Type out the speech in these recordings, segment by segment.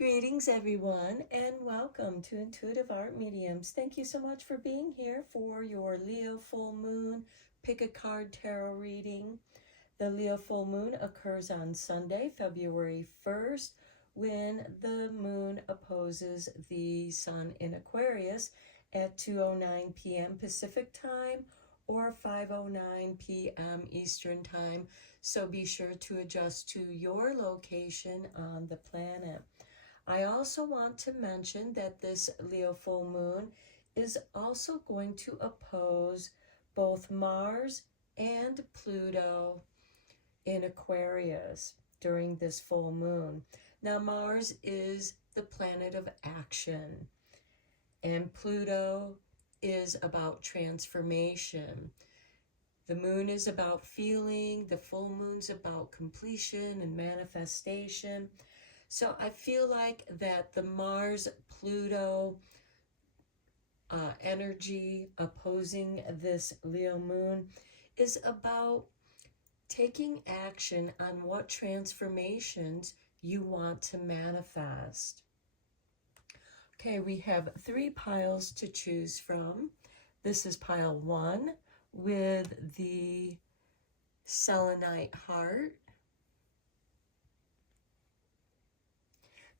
Greetings, everyone, and welcome to Intuitive Art Mediums. Thank you so much for being here for your Leo full moon pick a card tarot reading. The Leo full moon occurs on Sunday, February 1st, when the moon opposes the sun in Aquarius at 2:09 p.m. Pacific time or 5:09 p.m. Eastern time. So be sure to adjust to your location on the planet. I also want to mention that this Leo full moon is also going to oppose both Mars and Pluto in Aquarius during this full moon. Now, Mars is the planet of action, and Pluto is about transformation. The moon is about feeling, the full moon's about completion and manifestation. So I feel like that the Mars-Pluto energy opposing this Leo moon is about taking action on what transformations you want to manifest. Okay, we have 3 piles to choose from. This is pile 1 with the selenite heart.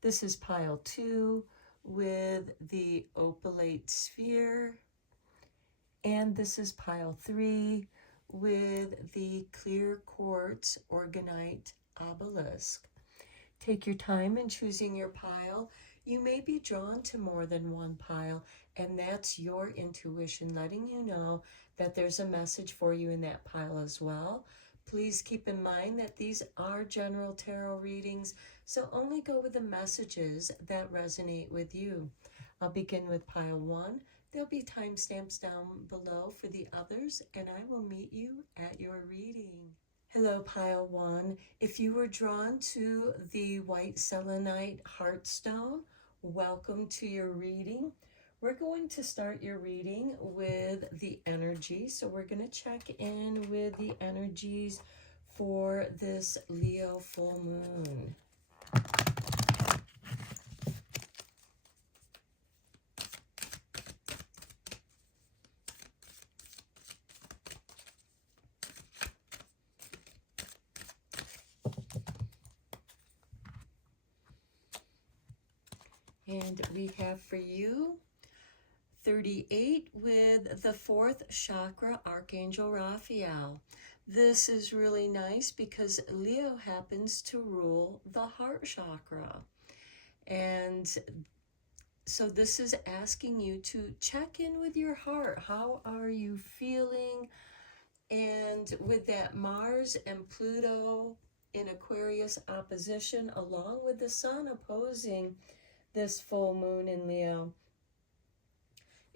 This is pile 2 with the opalite sphere. And this is pile 3 with the clear quartz orgonite obelisk. Take your time in choosing your pile. You may be drawn to more than one pile, and that's your intuition letting you know that there's a message for you in that pile as well. Please keep in mind that these are general tarot readings, so only go with the messages that resonate with you. I'll begin with pile 1. There'll be timestamps down below for the others, and I will meet you at your reading. Hello, pile 1. If you were drawn to the white selenite heartstone, welcome to your reading. We're going to start your reading with the energy. So we're going to check in with the energies for this Leo full moon. And we have for you 38 with the 4th chakra, Archangel Raphael. This is really nice because Leo happens to rule the heart chakra. And so this is asking you to check in with your heart. How are you feeling? And with that Mars and Pluto in Aquarius opposition, along with the sun opposing this full moon in Leo,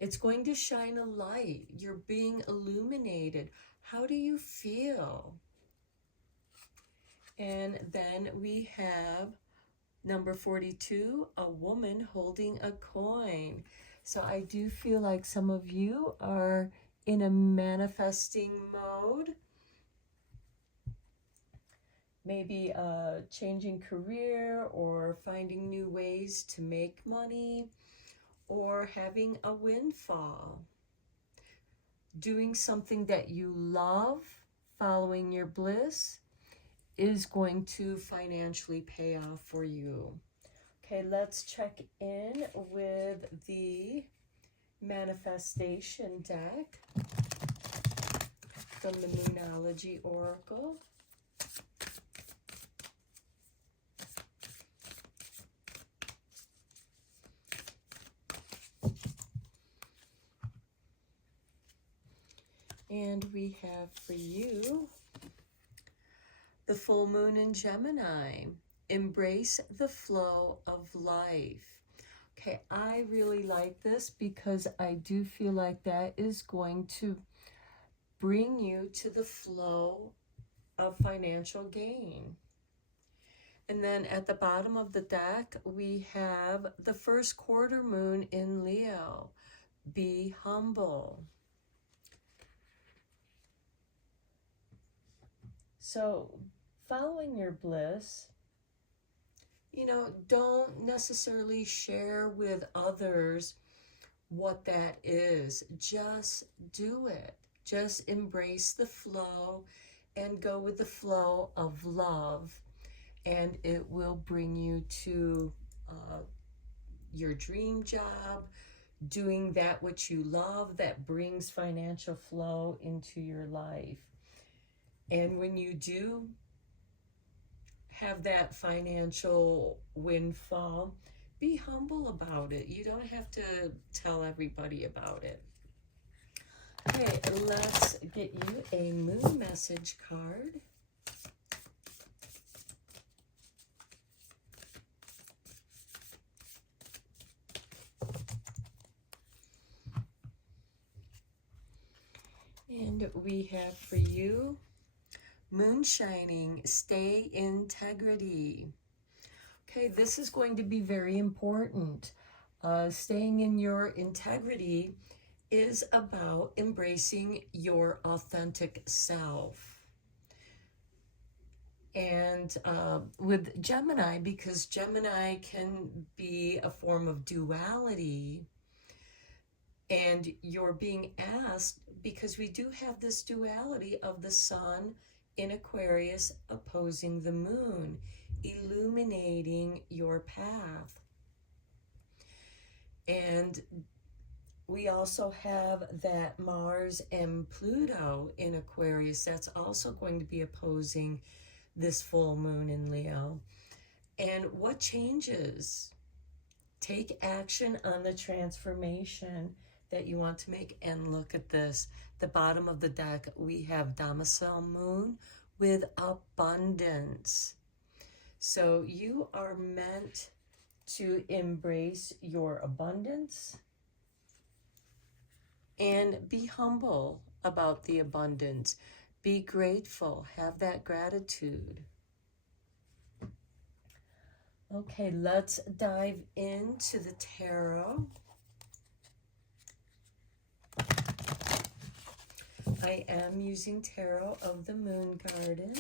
it's going to shine a light. You're being illuminated. How do you feel? And then we have number 42, a woman holding a coin. So I do feel like some of you are in a manifesting mode. Maybe changing career or finding new ways to make money, or having a windfall. Doing something that you love, following your bliss, is going to financially pay off for you. Okay, let's check in with the manifestation deck from the Moonology Oracle. And we have for you the full moon in Gemini. Embrace the flow of life. Okay, I really like this because I do feel like that is going to bring you to the flow of financial gain. And then at the bottom of the deck, we have the first quarter moon in Leo. Be humble. So following your bliss don't necessarily share with others what that is. Just do it. Just embrace the flow and go with the flow of love, and it will bring you to your dream job, doing that which you love that brings financial flow into your life. And when you do have that financial windfall, be humble about it. You don't have to tell everybody about it. Okay, let's get you a moon message card. And we have for you, moonshining, stay integrity. Okay, this is going to be very important. Staying in your integrity is about embracing your authentic self. And with Gemini, because Gemini can be a form of duality, and you're being asked, because we do have this duality of the sun in Aquarius opposing the moon, illuminating your path. And we also have that Mars and Pluto in Aquarius. That's also going to be opposing this full moon in Leo. And what changes? Take action on the transformation that you want to make. And look at this. The bottom of the deck, we have domicile moon with abundance. So you are meant to embrace your abundance and be humble about the abundance. Be grateful. Have that gratitude. Okay, let's dive into the tarot. I am using Tarot of the Moon Garden.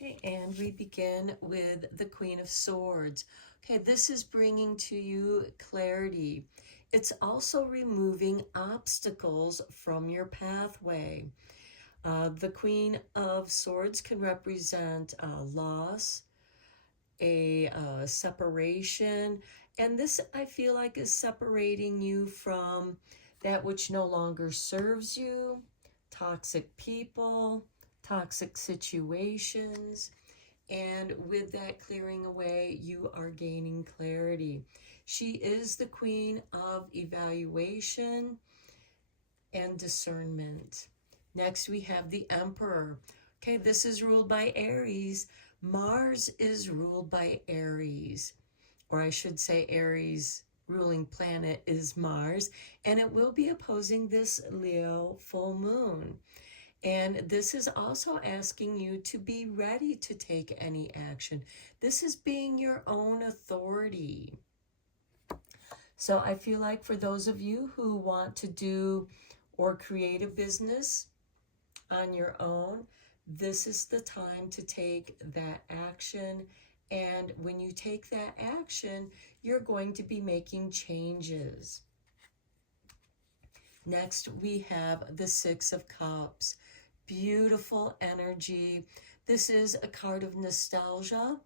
Okay, and we begin with the Queen of Swords. Okay, this is bringing to you clarity. It's also removing obstacles from your pathway. The Queen of Swords can represent loss, a separation, and this, I feel like, is separating you from that which no longer serves you, toxic people, toxic situations. And with that clearing away, you are gaining clarity. She is the Queen of evaluation and discernment. Next, we have the Emperor. Okay, this is ruled by Aries. Mars is ruled by Aries, or I should say Aries ruling planet is Mars, and it will be opposing this Leo full moon. And this is also asking you to be ready to take any action. This is being your own authority. So I feel like for those of you who want to do or create a business on your own, this is the time to take that action. And when you take that action, you're going to be making changes. Next, we have the Six of Cups. Beautiful energy. This is a card of nostalgia.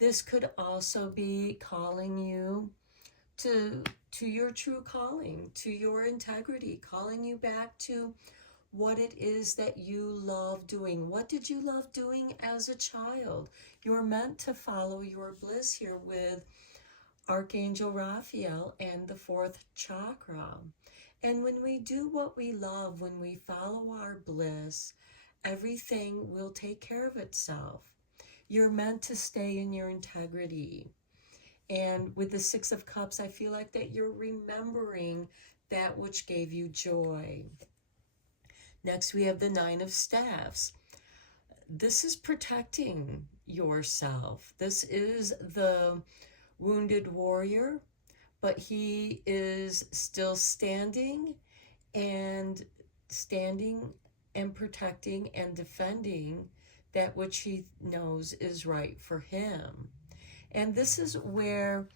This could also be calling you to your true calling, to your integrity, calling you back to what it is that you love doing. What did you love doing as a child? You're meant to follow your bliss here with Archangel Raphael and the fourth chakra. And when we do what we love, when we follow our bliss, everything will take care of itself. You're meant to stay in your integrity. And with the Six of Cups, I feel like that you're remembering that which gave you joy. Next, we have the Nine of Staffs. This is protecting yourself. This is the wounded warrior, but he is still and standing and protecting and defending that which he knows is right for him. And this is where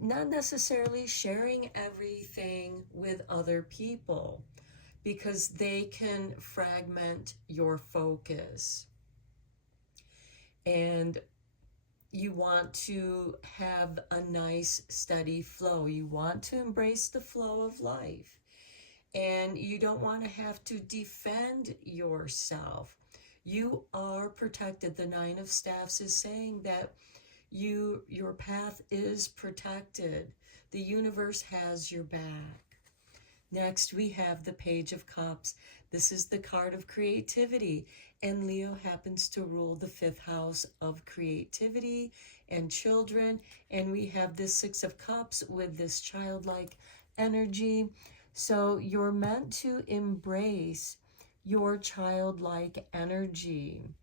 not necessarily sharing everything with other people, because they can fragment your focus. And you want to have a nice, steady flow. You want to embrace the flow of life. And you don't want to have to defend yourself. You are protected. The Nine of Staffs is saying that your path is protected. The universe has your back. Next, we have the Page of Cups. This is the card of creativity, and Leo happens to rule the 5th house of creativity and children. And we have this 6 of Cups with this childlike energy. So you're meant to embrace your childlike energy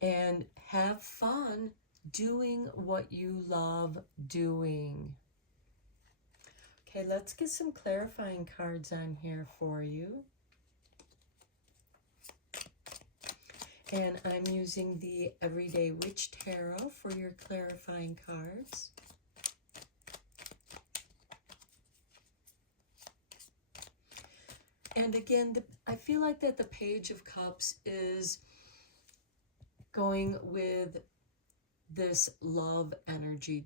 and have fun doing what you love doing. Okay, let's get some clarifying cards on here for you. And I'm using the Everyday Witch Tarot for your clarifying cards. And again, I feel like that the Page of Cups is going with this love energy,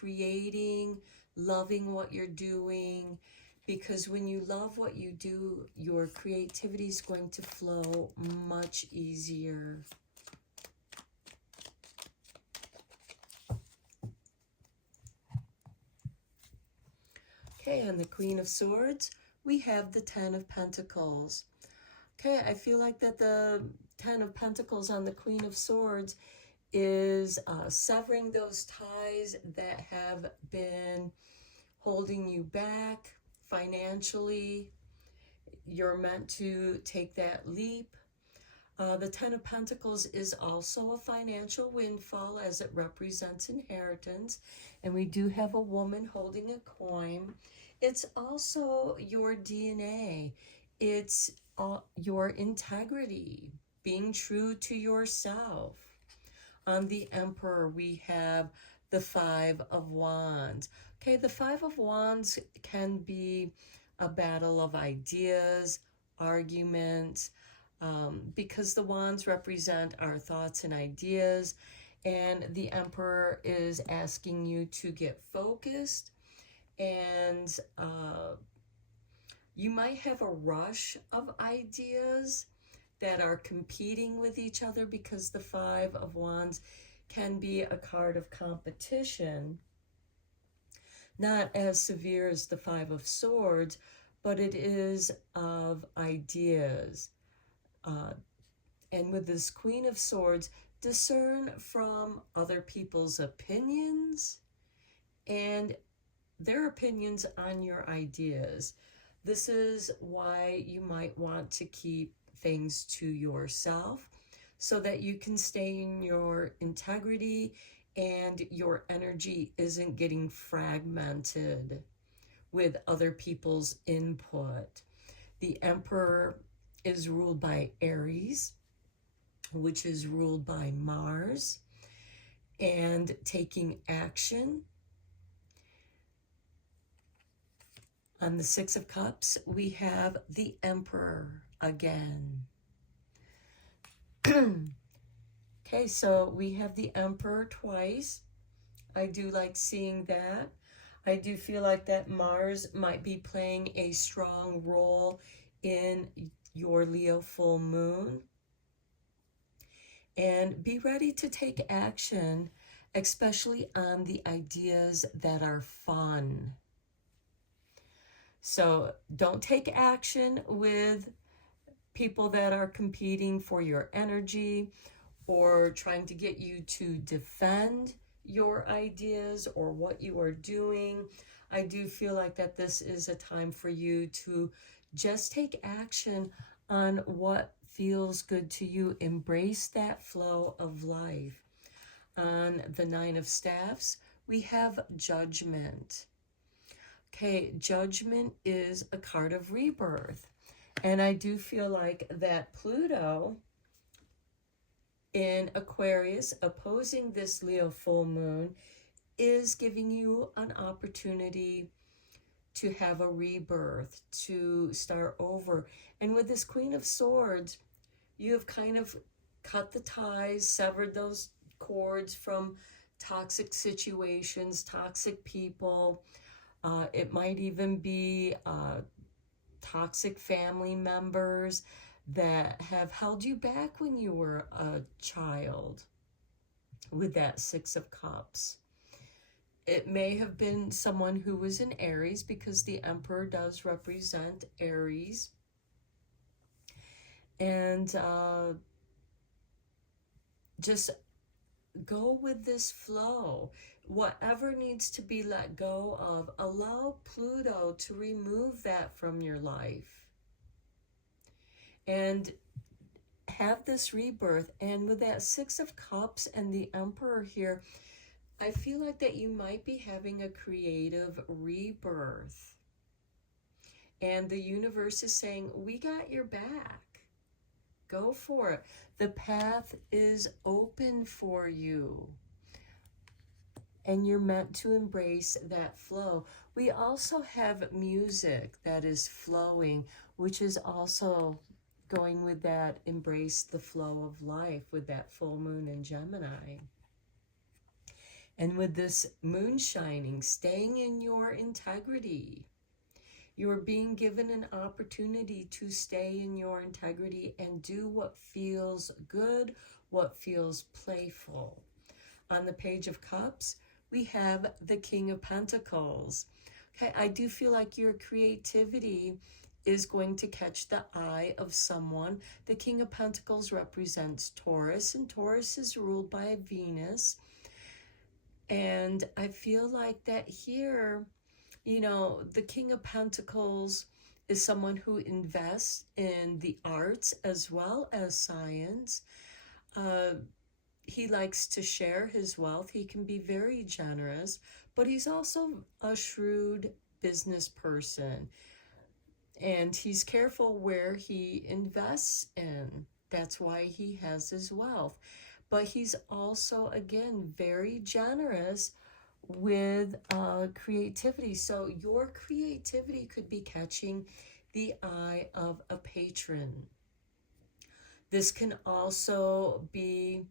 creating, loving what you're doing, because when you love what you do, your creativity is going to flow much easier. Okay, and the Queen of Swords, we have the 10 of Pentacles. Okay, I feel like that the 10 of Pentacles on the Queen of Swords is severing those ties that have been holding you back financially. You're meant to take that leap. The 10 of Pentacles is also a financial windfall, as it represents inheritance. And we do have a woman holding a coin. It's also your DNA. It's your integrity, being true to yourself. On the Emperor, we have the 5 of Wands. Okay, the 5 of Wands can be a battle of ideas, arguments, because the wands represent our thoughts and ideas, and the Emperor is asking you to get focused, and you might have a rush of ideas that are competing with each other, because the 5 of Wands can be a card of competition, not as severe as the 5 of Swords, but it is of ideas. And with this Queen of Swords, discern from other people's opinions and their opinions on your ideas. This is why you might want to keep things to yourself, so that you can stay in your integrity and your energy isn't getting fragmented with other people's input. The Emperor is ruled by Aries, which is ruled by Mars, and taking action. On the 6 of Cups, we have the Emperor again. Okay, so we have the Emperor twice. I do like seeing that. I do feel like that Mars might be playing a strong role in your Leo full moon. And be ready to take action, especially on the ideas that are fun. So don't take action with people that are competing for your energy or trying to get you to defend your ideas or what you are doing. I do feel like that this is a time for you to just take action on what feels good to you. Embrace that flow of life. On the Nine of Staffs, we have Judgment. Okay, Judgment is a card of rebirth. And I do feel like that Pluto in Aquarius opposing this Leo full moon is giving you an opportunity to have a rebirth, to start over. And with this Queen of Swords, you have kind of cut the ties, severed those cords from toxic situations, toxic people. It might even be toxic family members that have held you back when you were a child with that Six of Cups. It may have been someone who was in Aries, because the Emperor does represent Aries. And just go with this flow. Whatever needs to be let go of, allow Pluto to remove that from your life. And have this rebirth. And with that Six of Cups and the Emperor here, I feel like that you might be having a creative rebirth. And the universe is saying, we got your back. Go for it. The path is open for you. And you're meant to embrace that flow. We also have music that is flowing, which is also going with that embrace the flow of life with that full moon in Gemini. And with this moon shining, staying in your integrity. You are being given an opportunity to stay in your integrity and do what feels good, what feels playful. On the Page of Cups, we have the King of Pentacles. Okay, I do feel like your creativity is going to catch the eye of someone. The King of Pentacles represents Taurus, and Taurus is ruled by Venus. And I feel like that here, you know, the King of Pentacles is someone who invests in the arts as well as science. He likes to share his wealth. He can be very generous, but he's also a shrewd business person. And he's careful where he invests in. That's why he has his wealth. But he's also, again, very generous with creativity. So your creativity could be catching the eye of a patron. This can also be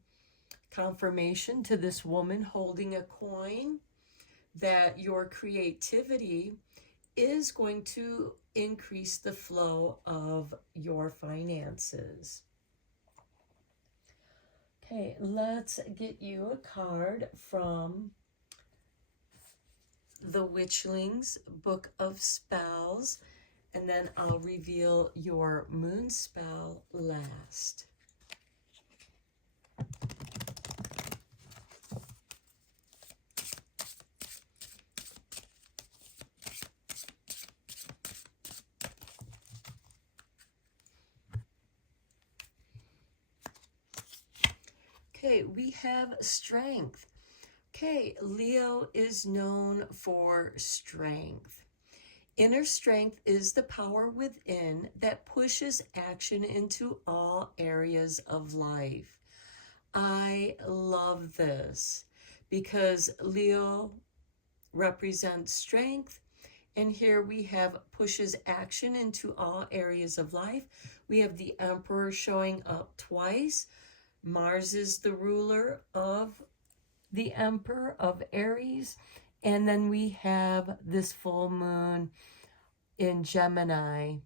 confirmation to this woman holding a coin that your creativity is going to increase the flow of your finances. Okay, let's get you a card from the Witchlings Book of Spells, and then I'll reveal your moon spell last. Okay, we have Strength. Okay, Leo is known for strength. Inner strength is the power within that pushes action into all areas of life. I love this because Leo represents strength, and here we have pushes action into all areas of life. We have the Emperor showing up twice. Mars is the ruler of the Emperor of Aries. And then we have this full moon in Gemini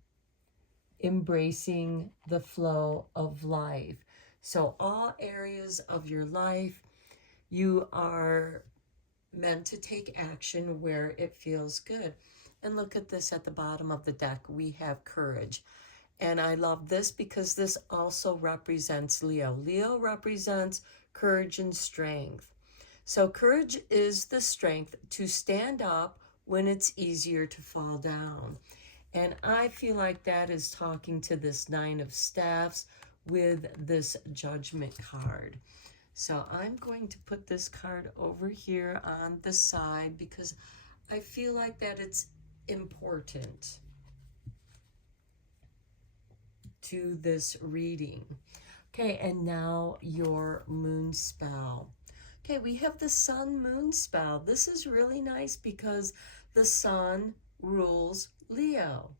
embracing the flow of life. So all areas of your life, you are meant to take action where it feels good. And look at this at the bottom of the deck. We have Courage. And I love this because this also represents Leo. Leo represents courage and strength. So courage is the strength to stand up when it's easier to fall down. And I feel like that is talking to this Nine of Staffs with this Judgment card. So I'm going to put this card over here on the side because I feel like that it's important to this reading. Okay, and now your moon spell. Okay, we have the sun moon spell. This is really nice because the sun rules Leo.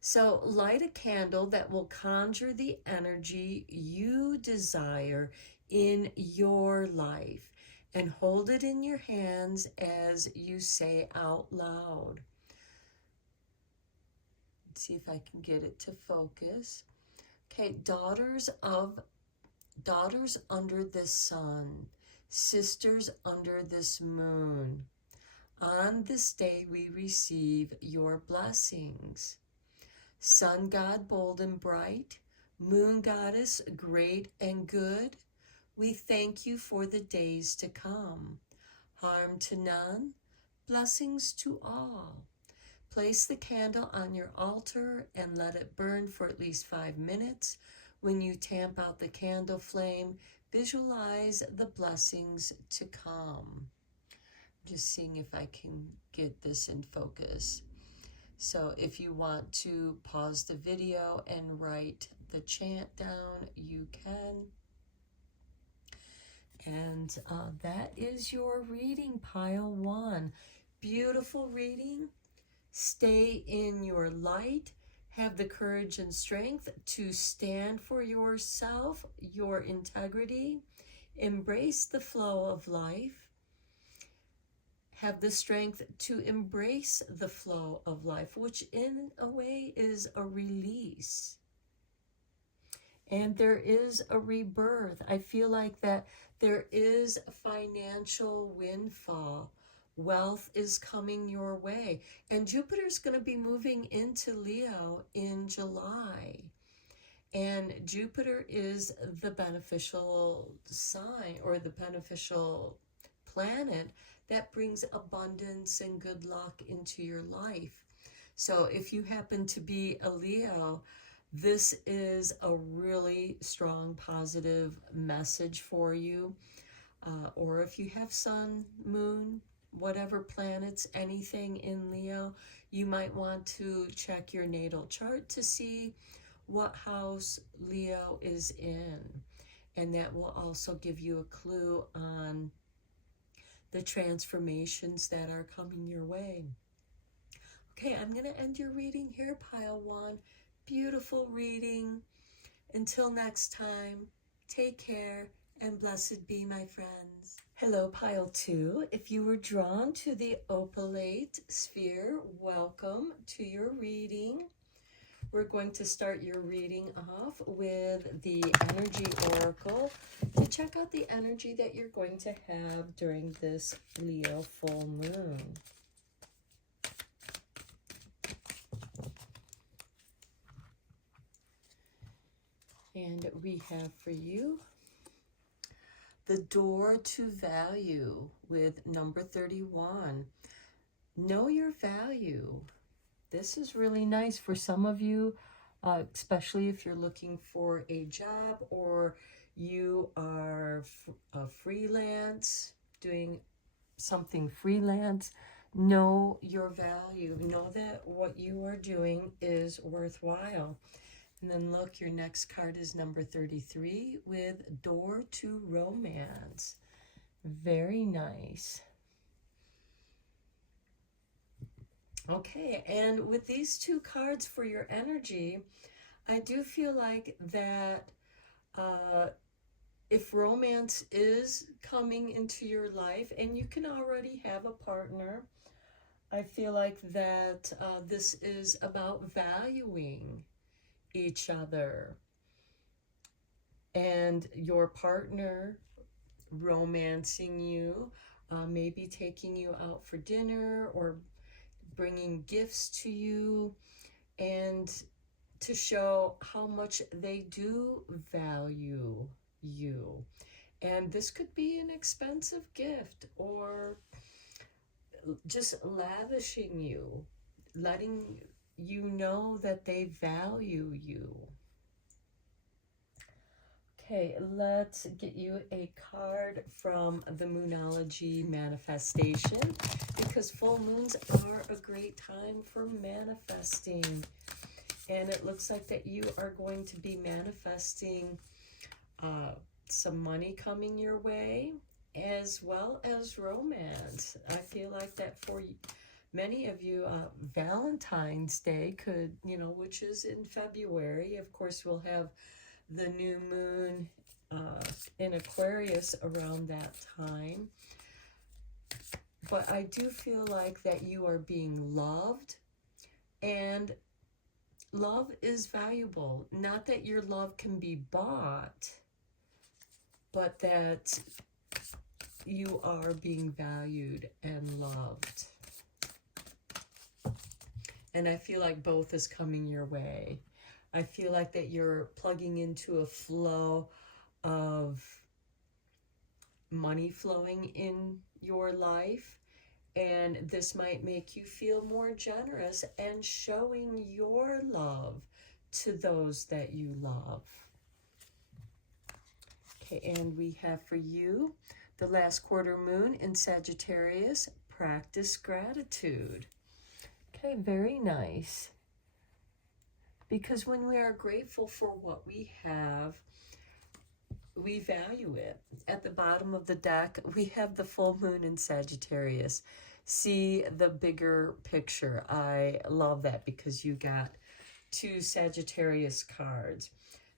So light a candle that will conjure the energy you desire in your life and hold it in your hands as you say out loud. Let's see if I can get it to focus. Okay, daughters under this sun, sisters under this moon. On this day we receive your blessings. Sun god bold and bright, moon goddess great and good, we thank you for the days to come. Harm to none, blessings to all. Place the candle on your altar and let it burn for at least 5 minutes. When you tamp out the candle flame, visualize the blessings to come. Just seeing if I can get this in focus. So if you want to pause the video and write the chant down, you can. And that is your reading, pile 1. Beautiful reading. Stay in your light. Have the courage and strength to stand for yourself, your integrity. Embrace the flow of life. Have the strength to embrace the flow of life, which in a way is a release. And there is a rebirth. I feel like that there is a financial windfall. Wealth is coming your way. And Jupiter's going to be moving into Leo in July. And Jupiter is the beneficial sign or the beneficial planet that brings abundance and good luck into your life. So if you happen to be a Leo, this is a really strong positive message for you. Or if you have sun, moon, whatever planets, anything in Leo, you might want to check your natal chart to see what house Leo is in. And that will also give you a clue on the transformations that are coming your way. Okay, I'm going to end your reading here, pile 1. Beautiful reading. Until next time, take care and blessed be, my friends. Hello, pile 2. If you were drawn to the opalite sphere, welcome to your reading. We're going to start your reading off with the energy oracle to check out the energy that you're going to have during this Leo full moon. And we have for you the door to value with number 31. Know your value. This is really nice for some of you, especially if you're looking for a job or you are a freelance, doing something freelance. Know your value. Know that what you are doing is worthwhile. And then look, your next card is number 33 with door to romance. Very nice. Okay, and with these 2 cards for your energy, I do feel like that if romance is coming into your life and you can already have a partner, I feel like that this is about valuing each other and your partner romancing you, maybe taking you out for dinner or bringing gifts to you, and to show how much they do value you. And this could be an expensive gift or just lavishing you, letting you know that they value you. Okay, let's get you a card from the Moonology Manifestation, because full moons are a great time for manifesting. And it looks like that you are going to be manifesting some money coming your way, as well as romance. I feel like that for many of you, Valentine's Day could, which is in February. Of course, we'll have the new moon in Aquarius around that time. But I do feel like that you are being loved, and love is valuable. Not that your love can be bought, but that you are being valued and loved. And I feel like both is coming your way. I feel like that you're plugging into a flow of money flowing in your life. And this might make you feel more generous and showing your love to those that you love. Okay, and we have for you the last quarter moon in Sagittarius. Practice gratitude. Okay, very nice. Because when we are grateful for what we have, we value it. At the bottom of the deck, we have the full moon in Sagittarius. See the bigger picture. I love that because you got 2 Sagittarius cards.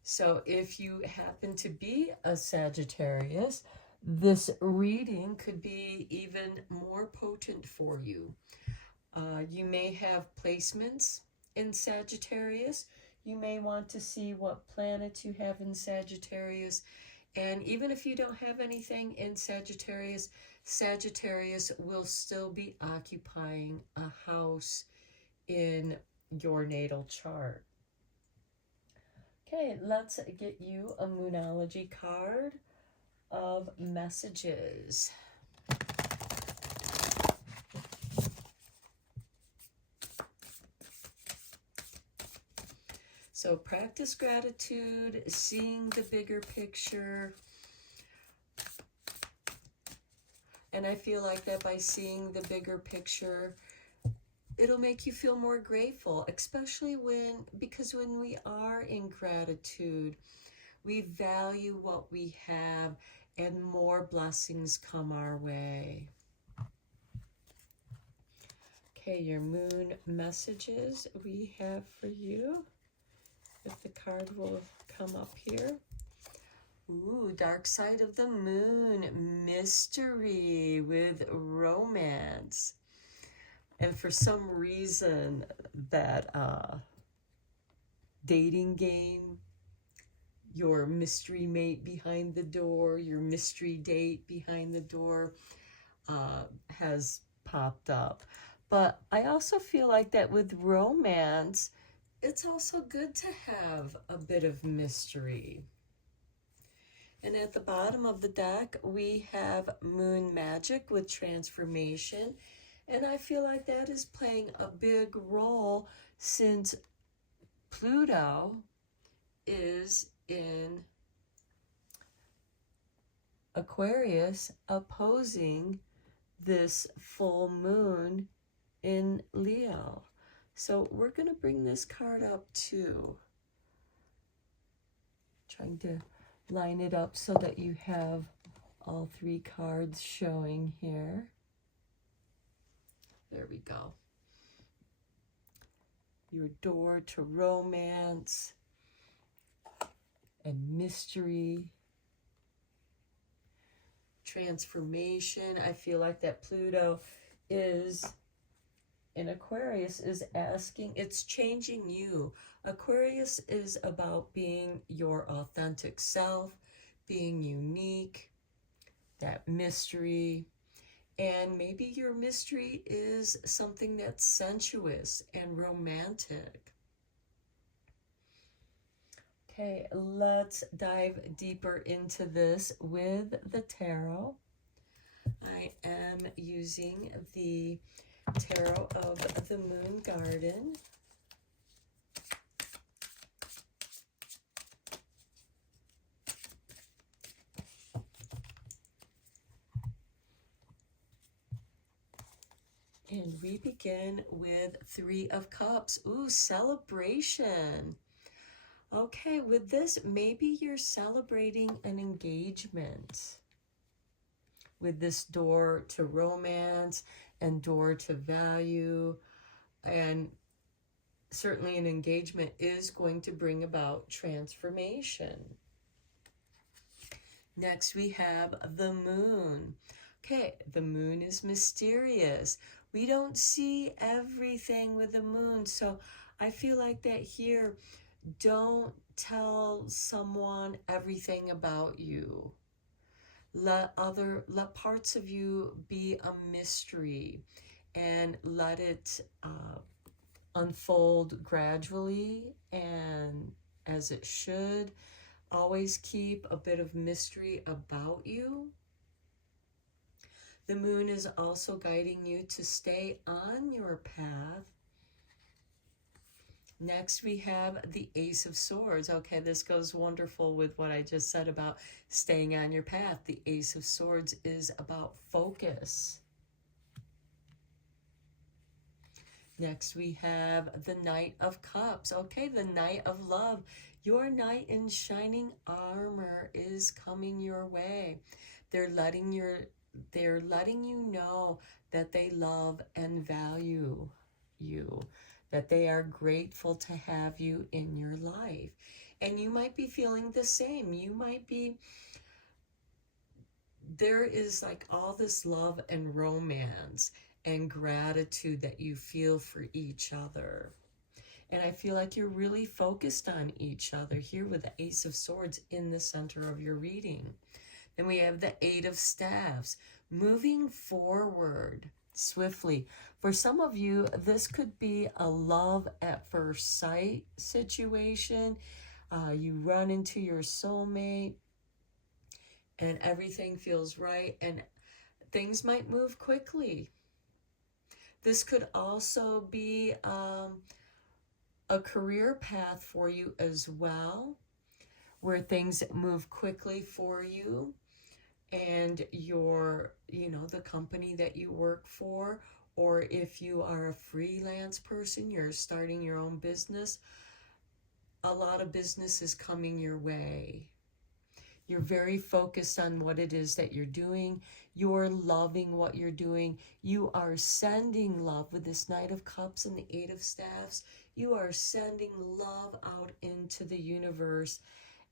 So if you happen to be a Sagittarius, this reading could be even more potent for you. You may have placements in Sagittarius. You may want to see what planets you have in Sagittarius. And even if you don't have anything in Sagittarius, Sagittarius will still be occupying a house in your natal chart. Okay, let's get you a Moonology card of messages. So practice gratitude, seeing the bigger picture. And I feel like that by seeing the bigger picture, it'll make you feel more grateful, especially because when we are in gratitude, we value what we have and more blessings come our way. Okay, your moon messages we have for you. If the card will come up here. Ooh, dark side of the moon, mystery with romance. And for some reason, that dating game, your mystery mate behind the door, your mystery date behind the door has popped up. But I also feel like that with romance, it's also good to have a bit of mystery. And at the bottom of the deck, we have Moon Magic with transformation. And I feel like that is playing a big role since Pluto is in Aquarius, opposing this full moon in Leo. So we're going to bring this card up too. Trying to line it up so that you have all 3 cards showing here. There we go. Your door to romance and mystery. Transformation. I feel like that Pluto is in Aquarius is asking, it's changing you. Aquarius is about being your authentic self, being unique, that mystery. And maybe your mystery is something that's sensuous and romantic. Okay, let's dive deeper into this with the tarot. I am using the Tarot of the Moon Garden. And we begin with Three of Cups. Ooh, celebration. Okay, with this, maybe you're celebrating an engagement. With this door to romance and door to value. And certainly an engagement is going to bring about transformation. Next, we have the moon. Okay, the moon is mysterious. We don't see everything with the moon. So I feel like that here, don't tell someone everything about you. Let parts of you be a mystery, and let it unfold gradually and as it should. Always keep a bit of mystery about you. The moon is also guiding you to stay on your path. Next, we have the Ace of Swords. Okay, this goes wonderful with what I just said about staying on your path. The Ace of Swords is about focus. Next, we have the Knight of Cups. Okay, the Knight of Love. Your knight in shining armor is coming your way. They're letting you know that they love and value you, that they are grateful to have you in your life. And you might be feeling the same. There is like all this love and romance and gratitude that you feel for each other. And I feel like you're really focused on each other here with the Ace of Swords in the center of your reading. Then we have the Eight of Staves, moving forward swiftly. For some of you, this could be a love at first sight situation. You run into your soulmate and everything feels right and things might move quickly. This could also be a career path for you as well, where things move quickly for you and the company that you work for, or if you are a freelance person, you're starting your own business, a lot of business is coming your way. You're very focused on what it is that you're doing. You're loving what you're doing. You are sending love with this Knight of Cups and the Eight of Staves. You are sending love out into the universe.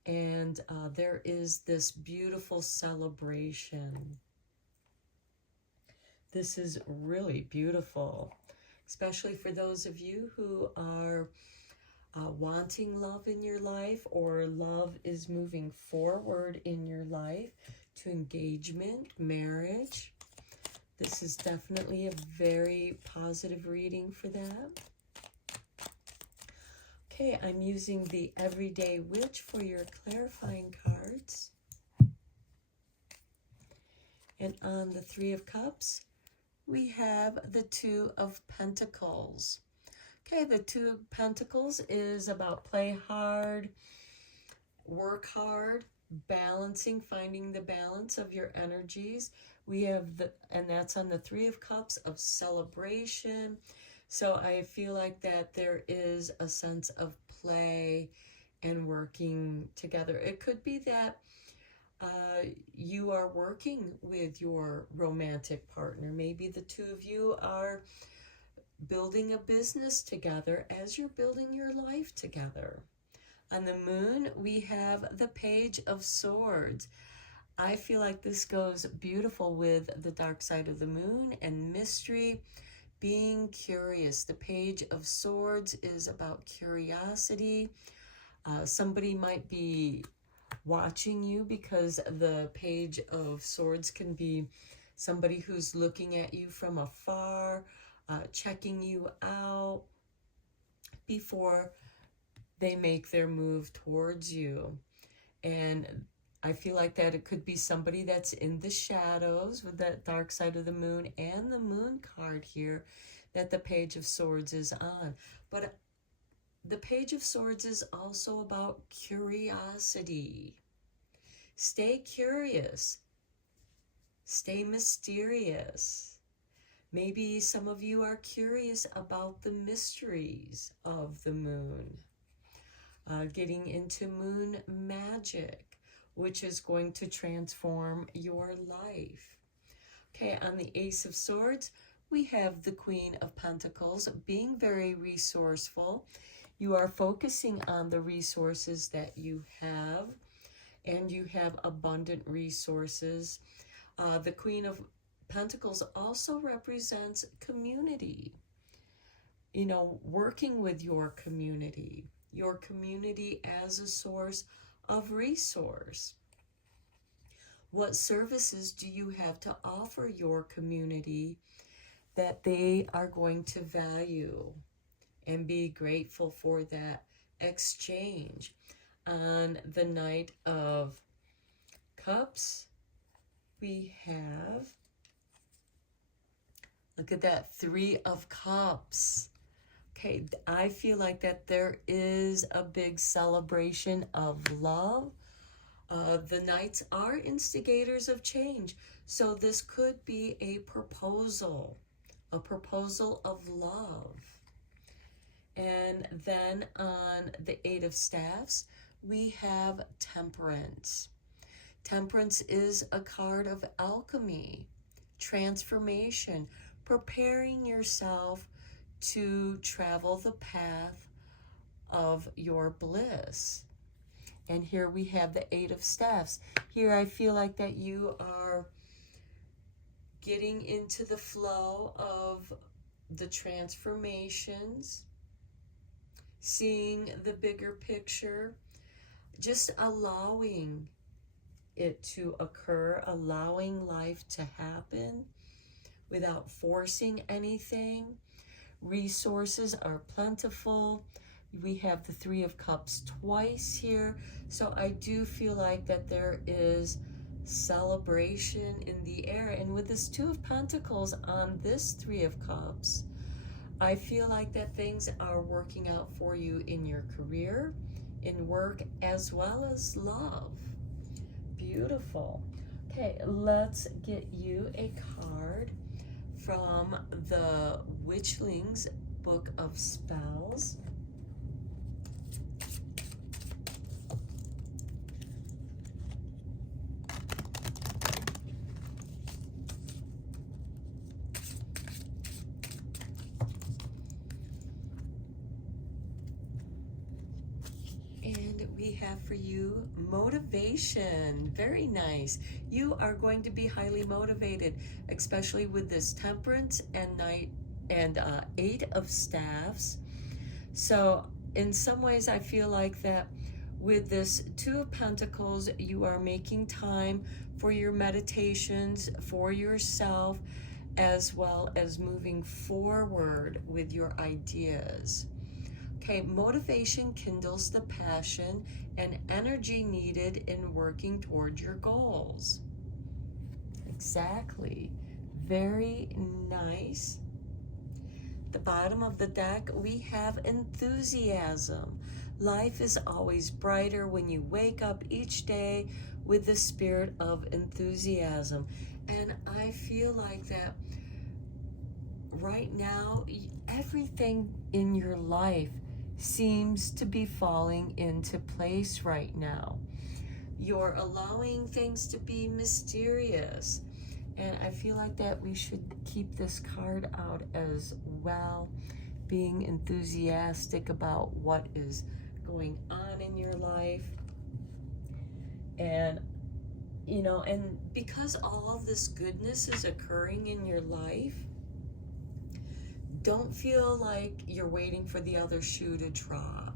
And there is this beautiful celebration. This is really beautiful, especially for those of you who are wanting love in your life, or love is moving forward in your life to engagement, marriage. This is definitely a very positive reading for that. Okay, I'm using the Everyday Witch for your clarifying cards. And on the Three of Cups, we have the Two of Pentacles. Okay, the Two of Pentacles is about play hard, work hard, balancing, finding the balance of your energies. We have and that's on the Three of Cups of celebration. So I feel like that there is a sense of play and working together. It could be that you are working with your romantic partner. Maybe the two of you are building a business together as you're building your life together. On the moon, we have the Page of Swords. I feel like this goes beautiful with the dark side of the moon and mystery, being curious. The Page of Swords is about curiosity. Somebody might be watching you, because the Page of Swords can be somebody who's looking at you from afar, checking you out before they make their move towards you. And I feel like that it could be somebody that's in the shadows with that dark side of the moon and the moon card here that the Page of Swords is on. But the Page of Swords is also about curiosity. Stay curious. Stay mysterious. Maybe some of you are curious about the mysteries of the moon, getting into moon magic, which is going to transform your life. Okay, on the Ace of Swords, we have the Queen of Pentacles being very resourceful. You are focusing on the resources that you have, and you have abundant resources. The Queen of Pentacles also represents community. You know, working with your community as a source of resource. What services do you have to offer your community that they are going to value and be grateful for that exchange? On the Knight of Cups, we have, look at that, Three of Cups. Okay, I feel like that there is a big celebration of love. The Knights are instigators of change, so this could be a proposal of love. And then on the Eight of Staffs, we have Temperance. Temperance is a card of alchemy, transformation, preparing yourself to travel the path of your bliss. And here we have the Eight of Staffs. Here I feel like that you are getting into the flow of the transformations, seeing the bigger picture, just allowing it to occur, allowing life to happen without forcing anything. Resources are plentiful. We have the Three of Cups twice here, so I do feel like that there is celebration in the air. And with this Two of Pentacles on this Three of Cups, I feel like that things are working out for you in your career, in work, as well as love. Beautiful. Okay, let's get you a card from the Witchlings Book of Spells. And we have for you motivation. Very nice. You are going to be highly motivated, especially with this Temperance and Knight and Eight of Staffs. So in some ways, I feel like that with this Two of Pentacles, you are making time for your meditations, for yourself, as well as moving forward with your ideas. Okay, motivation kindles the passion and energy needed in working toward your goals. Exactly. Very nice. The bottom of the deck, we have enthusiasm. Life is always brighter when you wake up each day with the spirit of enthusiasm. And I feel like that right now, everything in your life seems to be falling into place right now. You're allowing things to be mysterious. And I feel like that we should keep this card out as well, being enthusiastic about what is going on in your life. And, you know, and because all of this goodness is occurring in your life, don't feel like you're waiting for the other shoe to drop.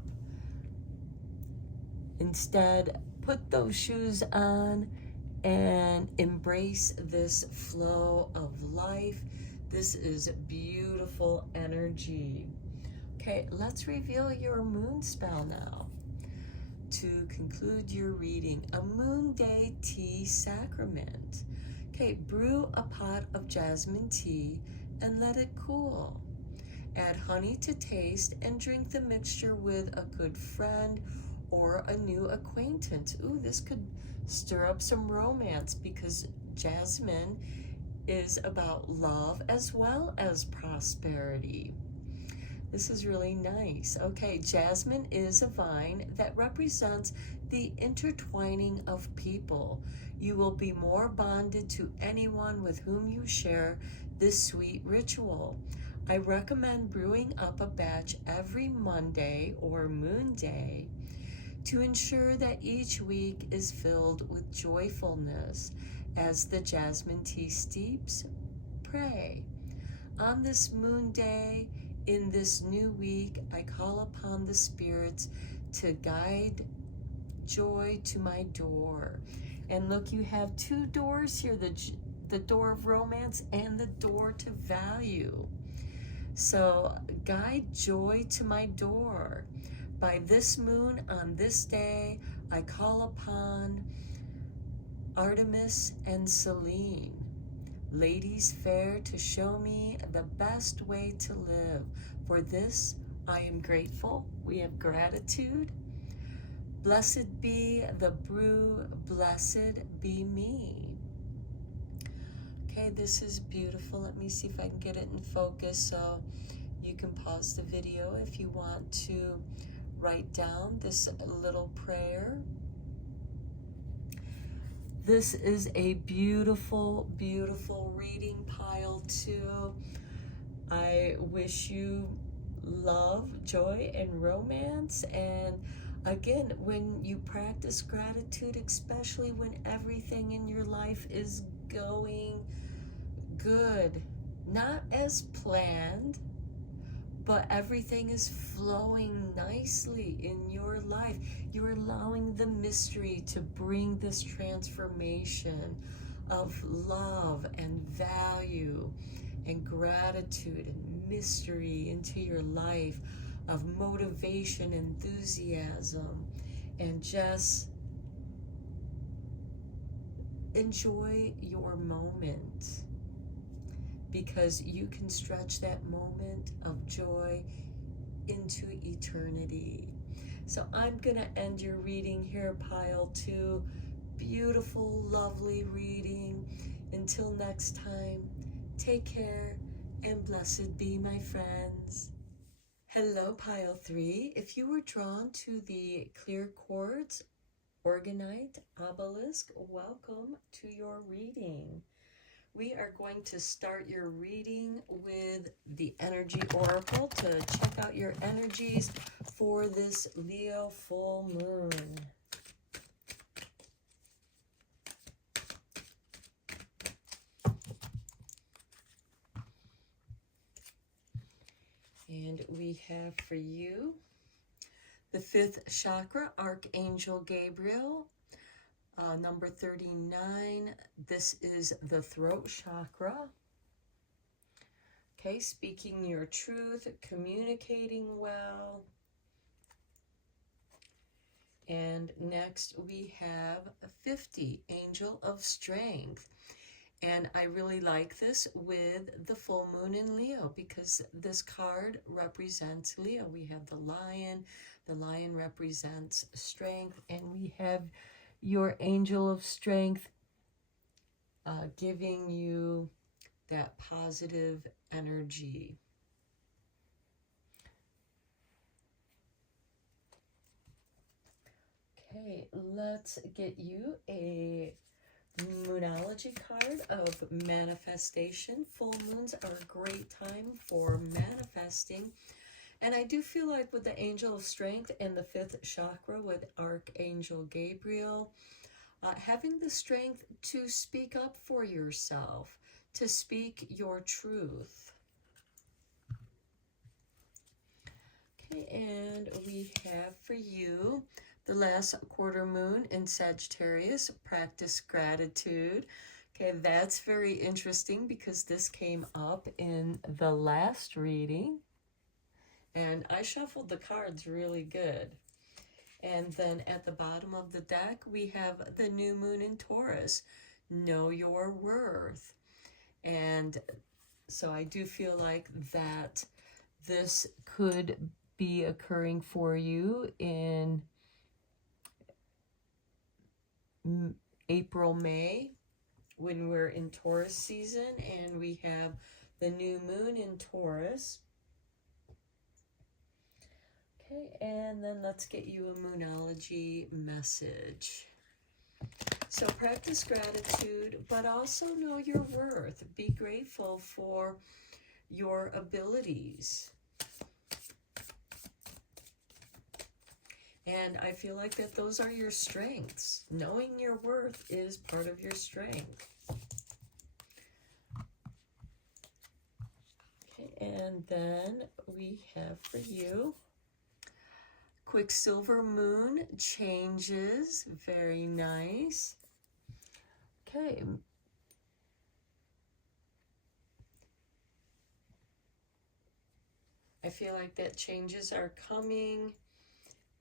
Instead, put those shoes on and embrace this flow of life. This is beautiful energy. Okay, let's reveal your moon spell now. To conclude your reading, a moon day tea sacrament. Okay, brew a pot of jasmine tea and let it cool. Add honey to taste and drink the mixture with a good friend or a new acquaintance. Ooh, this could stir up some romance because jasmine is about love as well as prosperity. This is really nice. Okay, jasmine is a vine that represents the intertwining of people. You will be more bonded to anyone with whom you share this sweet ritual. I recommend brewing up a batch every Monday or Moon Day to ensure that each week is filled with joyfulness. As the jasmine tea steeps, pray. On this moon day, in this new week, I call upon the spirits to guide joy to my door. And look, you have two doors here, the door of romance and the door to value. So guide joy to my door. By this moon, on this day, I call upon Artemis and Selene, ladies fair, to show me the best way to live. For this I am grateful. We have gratitude. Blessed be the brew, blessed be me. Okay, this is beautiful. Let me see if I can get it in focus so you can pause the video if you want to write down this little prayer. This is a beautiful, beautiful reading, pile 2. I wish you love, joy, and romance. And again, when you practice gratitude, especially when everything in your life is going good, not as planned, but everything is flowing nicely in your life. You're allowing the mystery to bring this transformation of love and value and gratitude and mystery into your life, of motivation, enthusiasm, and just enjoy your moment, because you can stretch that moment of joy into eternity. So I'm gonna end your reading here, pile 2. Beautiful, lovely reading. Until next time, take care and blessed be, my friends. Hello, pile 3. If you were drawn to the clear quartz organite obelisk, welcome to your reading. We are going to start your reading with the energy oracle to check out your energies for this Leo full moon. And we have for you the 5th chakra, Archangel Gabriel, number 39. This is the throat chakra. Okay, speaking your truth, communicating well. And next we have 50, Angel of Strength. And I really like this with the full moon in Leo, because this card represents Leo. We have the lion. The lion represents strength, and we have your angel of strength giving you that positive energy. Okay, let's get you a Moonology card of manifestation. Full moons are a great time for manifesting. And I do feel like with the Angel of Strength and the 5th chakra with Archangel Gabriel, having the strength to speak up for yourself, to speak your truth. Okay, and we have for you the last quarter moon in Sagittarius, practice gratitude. Okay, that's very interesting because this came up in the last reading. And I shuffled the cards really good. And then at the bottom of the deck, we have the new moon in Taurus, know your worth. And so I do feel like that this could be occurring for you in April, May, when we're in Taurus season and we have the new moon in Taurus. Okay, and then let's get you a Moonology message. So practice gratitude, but also know your worth. Be grateful for your abilities. And I feel like that those are your strengths. Knowing your worth is part of your strength. Okay, and then we have for you Quicksilver Moon changes. Very nice. Okay. I feel like that changes are coming.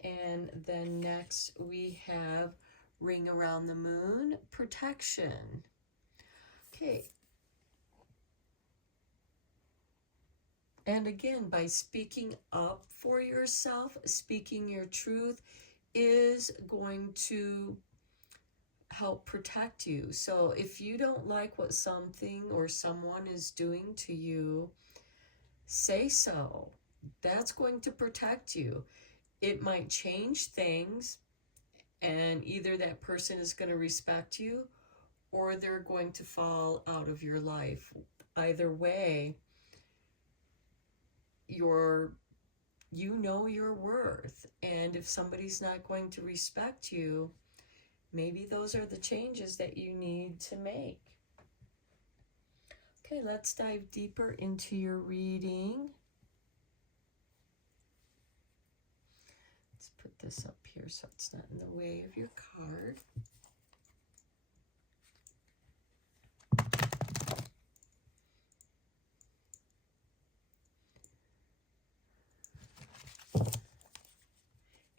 And then next we have Ring Around the Moon, protection. Okay. And again, by speaking up for yourself, speaking your truth is going to help protect you. So if you don't like what something or someone is doing to you, say so. That's going to protect you. It might change things, and either that person is going to respect you or they're going to fall out of your life. Either way, you know your worth. And if somebody's not going to respect you, maybe those are the changes that you need to make. Okay, let's dive deeper into your reading. Let's put this up here so it's not in the way of your card.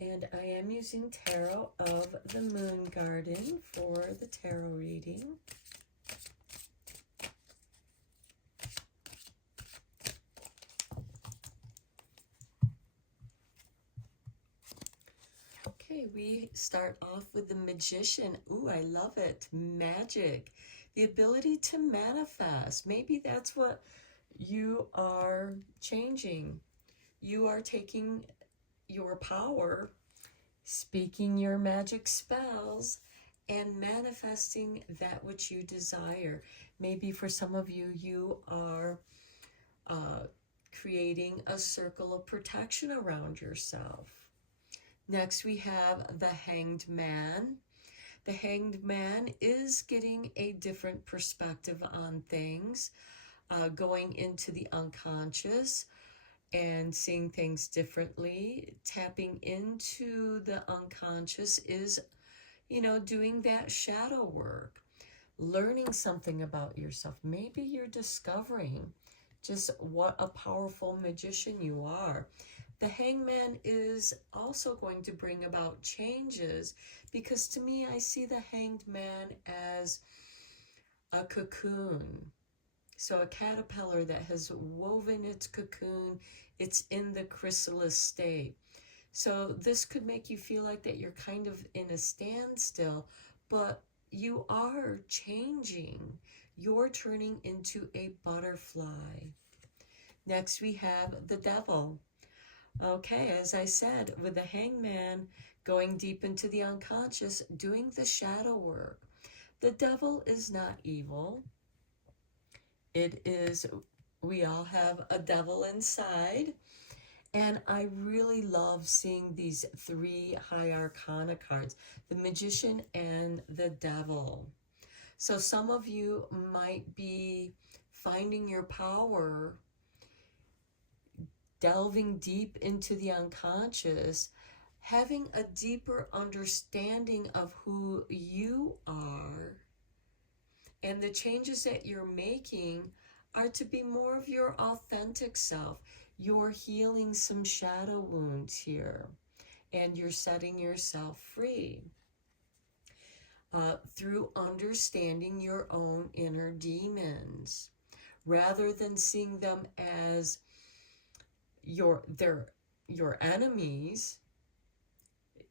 And I am using Tarot of the Moon Garden for the tarot reading. Okay, we start off with the Magician. Ooh, I love it. Magic. The ability to manifest. Maybe that's what you are changing. You are taking your power, speaking your magic spells, and manifesting that which you desire. Maybe for some of you, you are creating a circle of protection around yourself. Next, we have the Hanged Man. The Hanged Man is getting a different perspective on things, going into the unconscious and seeing things differently. Tapping into the unconscious is, doing that shadow work, learning something about yourself. Maybe you're discovering just what a powerful magician you are. The Hangman is also going to bring about changes, because to me, I see the Hanged Man as a cocoon. So a caterpillar that has woven its cocoon, it's in the chrysalis state. So this could make you feel like that you're kind of in a standstill, but you are changing. You're turning into a butterfly. Next, we have the Devil. Okay, as I said, with the Hangman going deep into the unconscious, doing the shadow work. The Devil is not evil. It is, we all have a devil inside. And I really love seeing these three high arcana cards, the Magician and the Devil. So some of you might be finding your power, delving deep into the unconscious, having a deeper understanding of who you are, and the changes that you're making are to be more of your authentic self. You're healing some shadow wounds here, and you're setting yourself free through understanding your own inner demons, rather than seeing them as your enemies.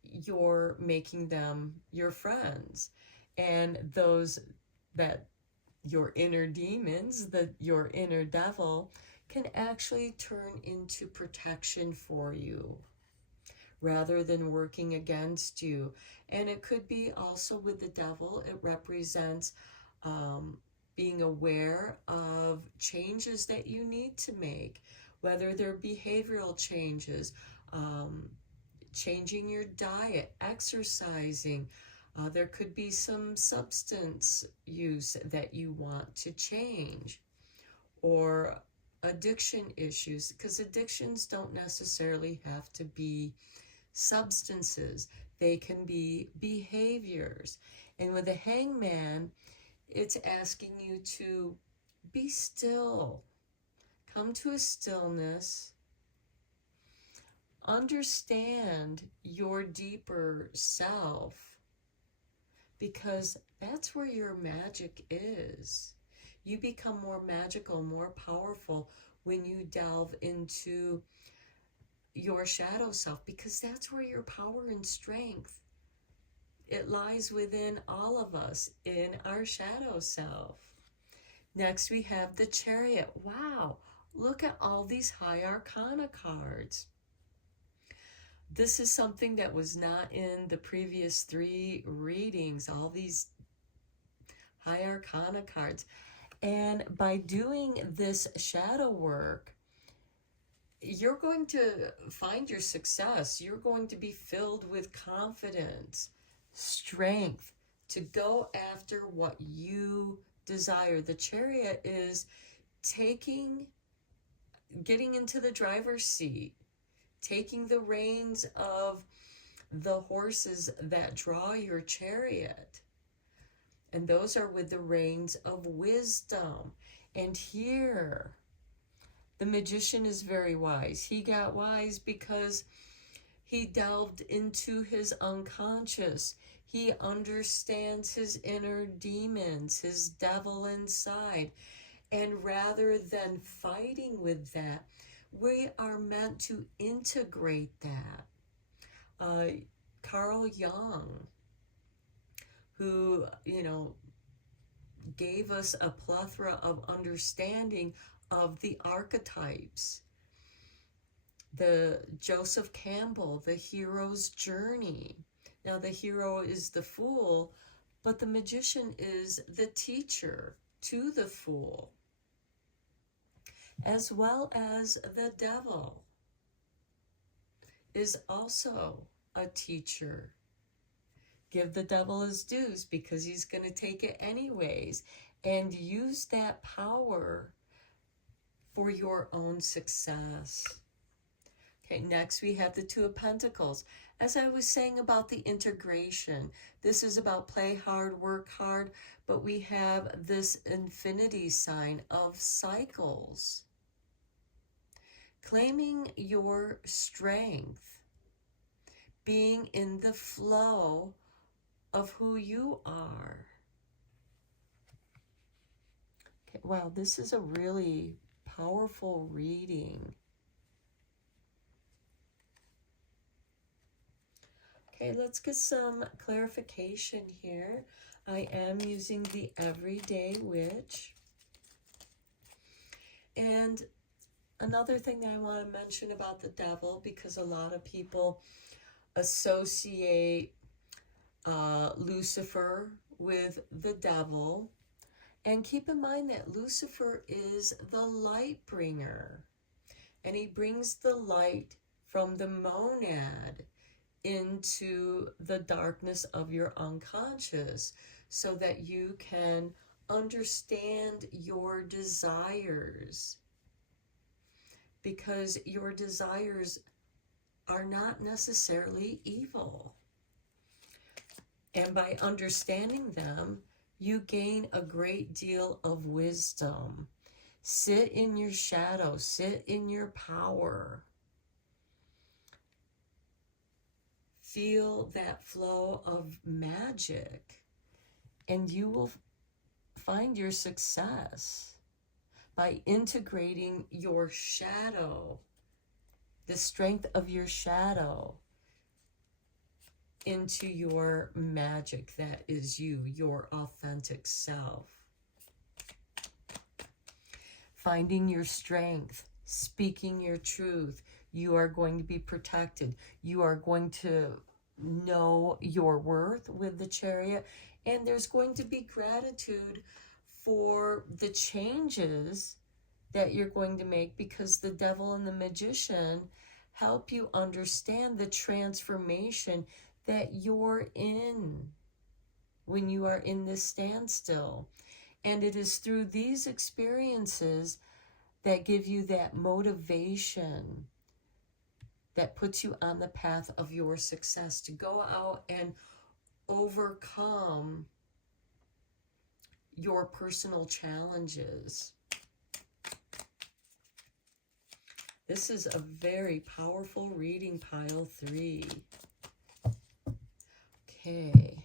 You're making them your friends, and those that your inner demons, your inner devil, can actually turn into protection for you rather than working against you. And it could be also with the devil, it represents being aware of changes that you need to make, whether they're behavioral changes, changing your diet, exercising. There could be some substance use that you want to change, or addiction issues, because addictions don't necessarily have to be substances. They can be behaviors. And with the hangman, it's asking you to be still, come to a stillness, understand your deeper self, because that's where your magic is. You become more magical, more powerful when you delve into your shadow self, because that's where your power and strength, it lies within all of us, in our shadow self. Next, we have the Chariot. Wow, look at all these high arcana cards. This is something that was not in the previous 3 readings, all these high arcana cards. And by doing this shadow work, you're going to find your success. You're going to be filled with confidence, strength to go after what you desire. The Chariot is getting into the driver's seat, taking the reins of the horses that draw your chariot. And those are with the reins of wisdom. And here, the magician is very wise. He got wise because he delved into his unconscious. He understands his inner demons, his devil inside. And rather than fighting with that, we are meant to integrate that. Carl Jung, who, gave us a plethora of understanding of the archetypes. The Joseph Campbell, the hero's journey. Now, the hero is the fool, but the magician is the teacher to the fool, as well as the devil is also a teacher. Give the devil his dues, because he's going to take it anyways, and use that power for your own success. Okay, next we have the 2 of Pentacles. As I was saying about the integration, this is about play hard, work hard, but we have this infinity sign of cycles. Claiming your strength, being in the flow of who you are. Okay, wow, this is a really powerful reading. Okay, let's get some clarification here. I am using the Everyday Witch. And another thing that I want to mention about the devil, because a lot of people associate Lucifer with the devil. And keep in mind that Lucifer is the light bringer. And he brings the light from the monad into the darkness of your unconscious, so that you can understand your desires. Because your desires are not necessarily evil. And by understanding them, you gain a great deal of wisdom. Sit in your shadow, sit in your power. Feel that flow of magic, and you will find your success by integrating your shadow, the strength of your shadow, into your magic that is you, your authentic self. finding your strength, speaking your truth. You are going to be protected. You are going to know your worth with the Chariot. And there's going to be gratitude for the changes that you're going to make, because the Devil and the Magician help you understand the transformation that you're in when you are in this standstill. And it is through these experiences that give you that motivation that puts you on the path of your success, to go out and overcome your personal challenges. This is a very powerful reading, pile 3. Okay,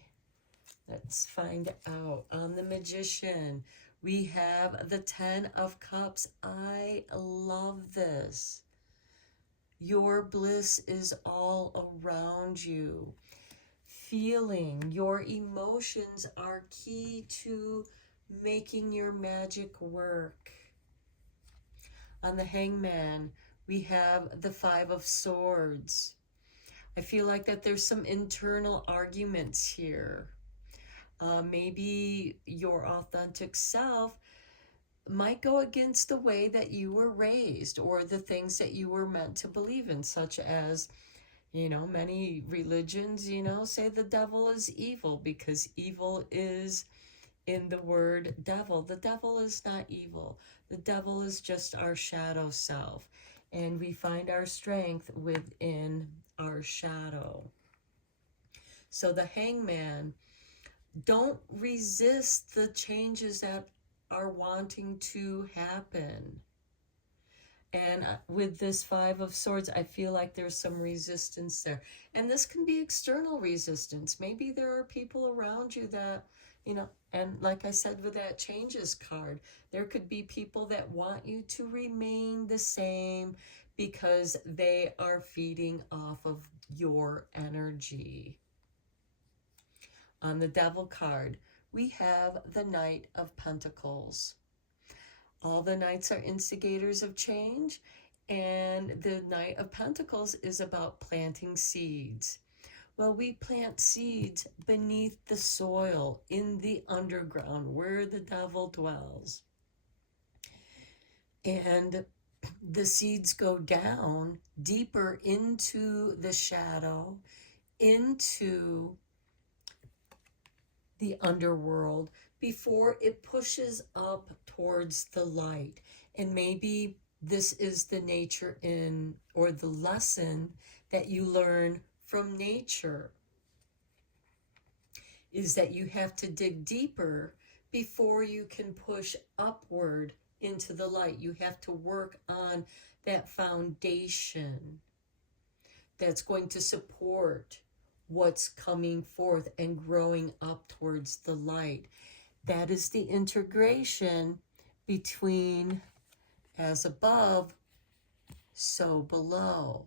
let's find out. On the Magician, we have the 10 of Cups. I love this. Your bliss is all around you. Feeling your emotions are key to making your magic work. On the Hangman, we have the 5 of Swords. I feel like that there's some internal arguments here. Maybe your authentic self might go against the way that you were raised, or the things that you were meant to believe in, such as, many religions, say the devil is evil, because evil is in the word devil. The devil is not evil. The devil is just our shadow self. And we find our strength within our shadow. So the Hangman, don't resist the changes that are wanting to happen. And with this 5 of Swords, I feel like there's some resistance there. And this can be external resistance. Maybe there are people around you that, and like I said with that changes card, there could be people that want you to remain the same because they are feeding off of your energy. On the Devil card, we have the Knight of Pentacles. All the Knights are instigators of change, and the Knight of Pentacles is about planting seeds. Well, we plant seeds beneath the soil, in the underground, where the devil dwells. And the seeds go down deeper into the shadow, into the underworld, before it pushes up towards the light. And maybe this is the nature or the lesson that you learn from nature, is that you have to dig deeper before you can push upward into the light. You have to work on that foundation that's going to support what's coming forth and growing up towards the light. That is the integration between as above, so below.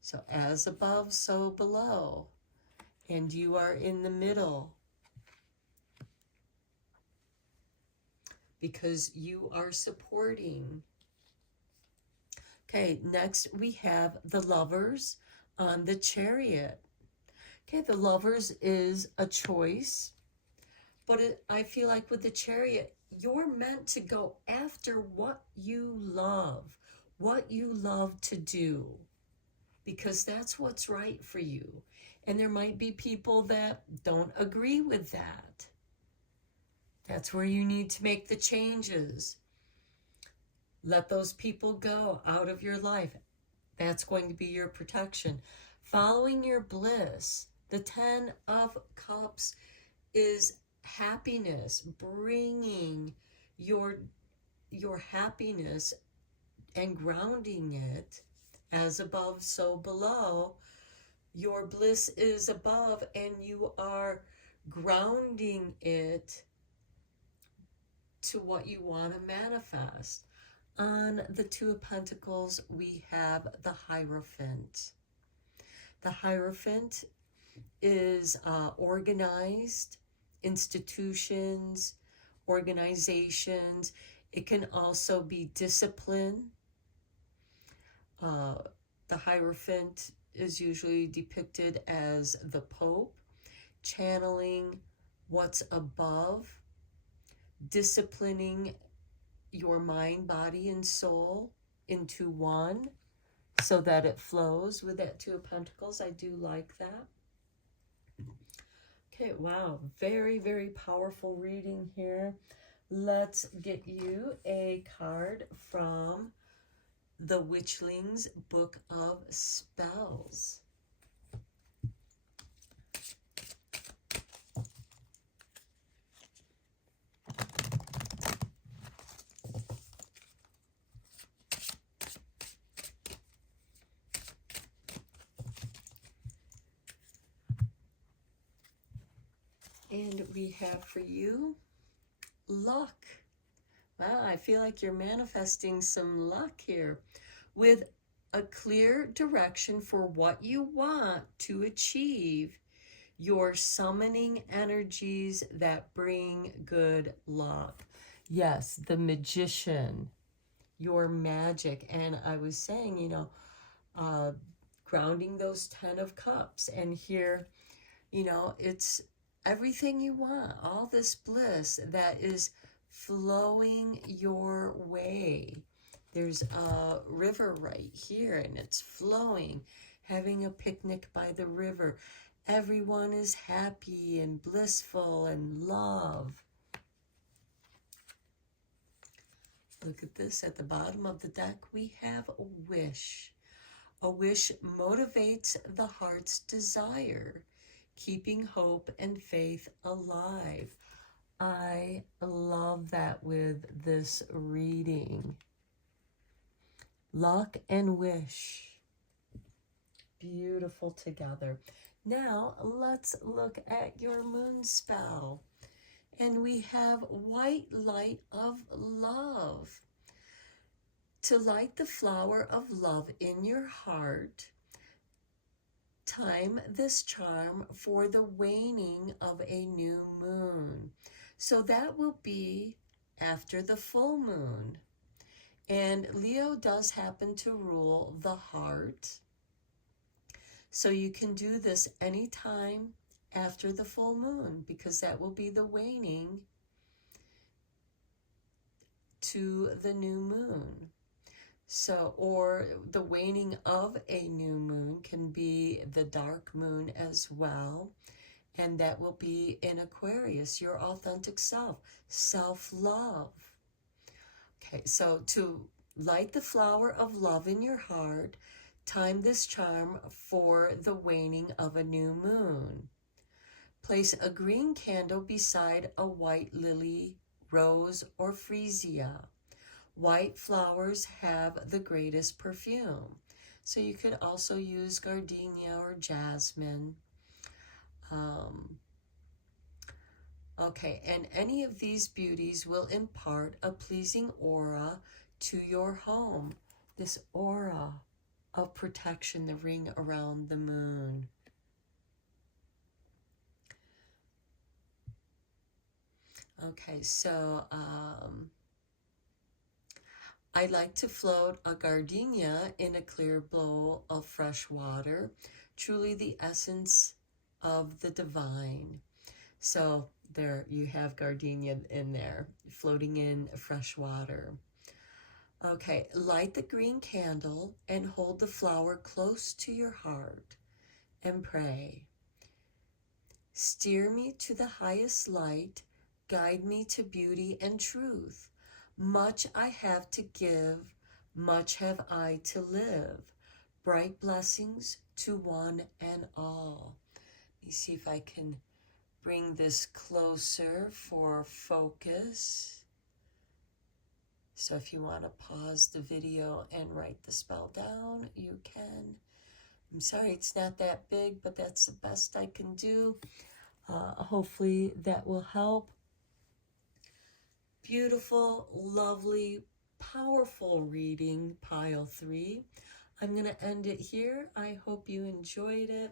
So as above, so below. And you are in the middle, because you are supporting. Okay, next we have the Lovers on the Chariot. Okay, the Lovers is a choice, but I feel like with the Chariot, you're meant to go after what you love to do, because that's what's right for you. And there might be people that don't agree with that. That's where you need to make the changes. Let those people go out of your life. That's going to be your protection. Following your bliss. The 10 of Cups is happiness, bringing your happiness and grounding it. As above, so below. Your bliss is above, and you are grounding it to what you want to manifest. On the 2 of Pentacles, we have the Hierophant. The Hierophant is organized institutions, organizations. It can also be discipline. The Hierophant is usually depicted as the Pope, channeling what's above, disciplining your mind, body, and soul into one so that it flows with that Two of Pentacles. I do like that. Okay, wow, very, very powerful reading here. Let's get you a card from the Witchling's Book of Spells. And we have for you luck. Wow, I feel like you're manifesting some luck here with a clear direction for what you want to achieve. You're summoning energies that bring good luck. Yes, the Magician, your magic. And I was saying, you know, grounding those 10 of Cups. And here, you know, it's everything you want, all this bliss that is flowing your way. There's a river right here and it's flowing, having a picnic by the river. Everyone is happy and blissful and love. Look at this. At the bottom of the deck, we have a wish. A wish motivates the heart's desire, keeping hope and faith alive. I love that with this reading. Luck and wish. Beautiful together. Now let's look at your moon spell. And we have white light of love. To light the flower of love in your heart, time this charm for the waning of a new moon. So that will be after the full moon. And Leo does happen to rule the heart. So you can do this anytime after the full moon, because that will be the waning to the new moon. So, or the waning of a new moon can be the dark moon as well. And that will be in Aquarius, your authentic self, self-love. Okay, so to light the flower of love in your heart, time this charm for the waning of a new moon. Place a green candle beside a white lily, rose, or freesia. White flowers have the greatest perfume. So you could also use gardenia or jasmine. Okay, and any of these beauties will impart a pleasing aura to your home. This aura of protection, the ring around the moon. Okay, so I like to float a gardenia in a clear bowl of fresh water, truly the essence of the divine. So there you have gardenia in there, floating in fresh water. Okay, light the green candle and hold the flower close to your heart and pray. Steer me to the highest light, guide me to beauty and truth. Much I have to give, much have I to live. Bright blessings to one and all. Let me see if I can bring this closer for focus. So if you want to pause the video and write the spell down, you can. I'm sorry it's not that big, but that's the best I can do. Hopefully that will help. Beautiful, lovely, powerful reading, pile 3. I'm going to end it here. I hope you enjoyed it.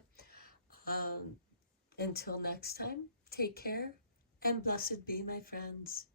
Until next time, take care and blessed be, my friends.